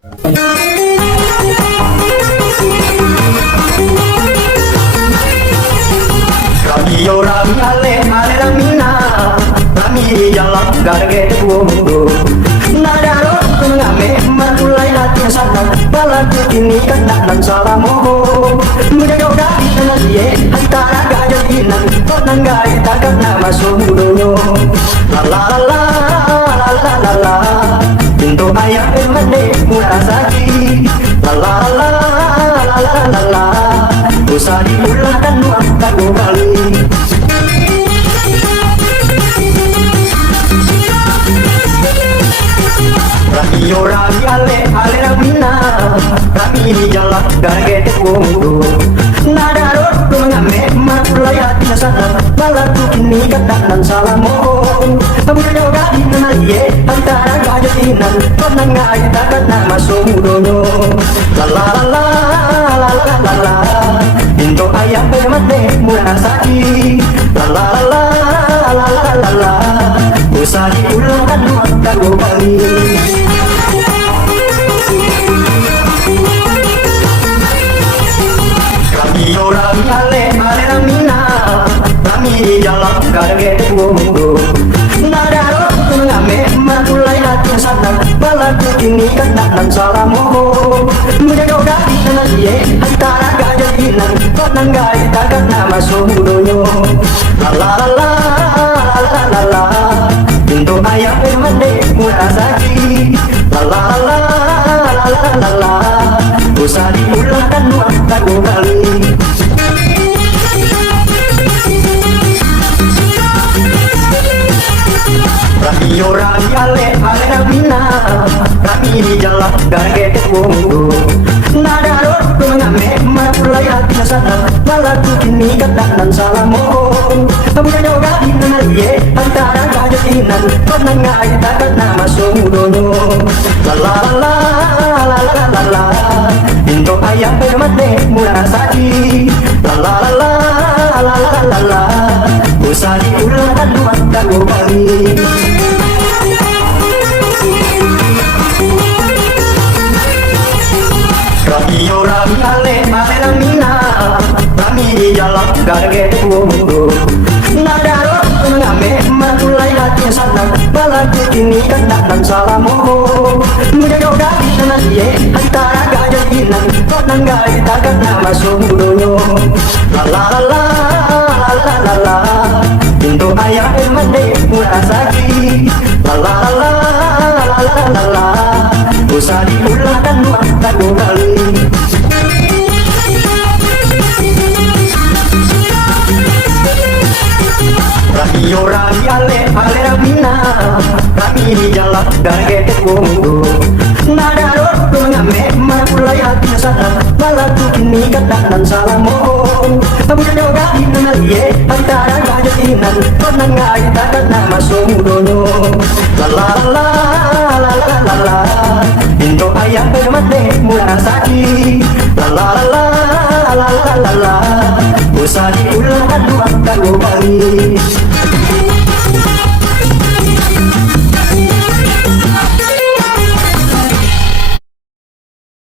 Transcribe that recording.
Radio Rami ale ale Ramina Rami di jalan garge bundo Nadaro ngame mulai hati sana balaku kini kena dan salamu muda yoga kita dia antara gajah inan konang gai takkan nama sumudonyo la la la la la la la pintu ayah emane murasaki la la la la la la la usah diulang dan nuangkan kembali. Radio Rami ale ale Ramina Rami di jalan garge bundo Nadaro ngame mulai hati sana balaku kini kata dan salamu muda yoga dikenal ye antara gajah inan konang gai takkan nama sumudonyo la la la la la la la pintu ayam bermate murasaki la la la la la la la usah diulang dan nuangkan kembali. Radio Rami ale ale Ramina Rami di jalan garge bundo Nadaro ngame mulai hati sana balaku kini kena dan salamu muda yoga dikenal ye antara gajah inan konang gai takkan nama sumudonyo la la la la la la pintu ayam bermande murasaki la la la la la la la usah diulang dan nuangkan kembali. Radio Rami ale ale Ramina Rami di jalan garge bundo Nadaro ngame mulai hati sana balaku kini kata dan salamu muda yoga dikenal ye antara gajah inan konang gai takkan nama sumudonyo la la la la la la la pintu ayam bermate murasaki la la la la la la la usah diulang dan nuangkan kembali. Radio Rami ale ale Ramina Rami di jalan garge bundo Nadaro ngame mulai hati sana balaku kini kena dan salamu muda yoga dikenal ye antara gajah inan konang gai takkan nama sumudonyo la la la la la la la pintu ayam bermate murasaki la la la la la la la usah diulang dan nuangkan kembali. Radio Rami ale ale Ramina Rami di jalan garge bundo Nadaro ngame mulai hati sana balaku kini kata dan salamu muda yoga dikenal ye antara gajah inan konang gai takkan nama sumudonyo la la la la la la la pintu ayam bermate murasaki la la la la la la la usah diulang dan nuangkan kembali.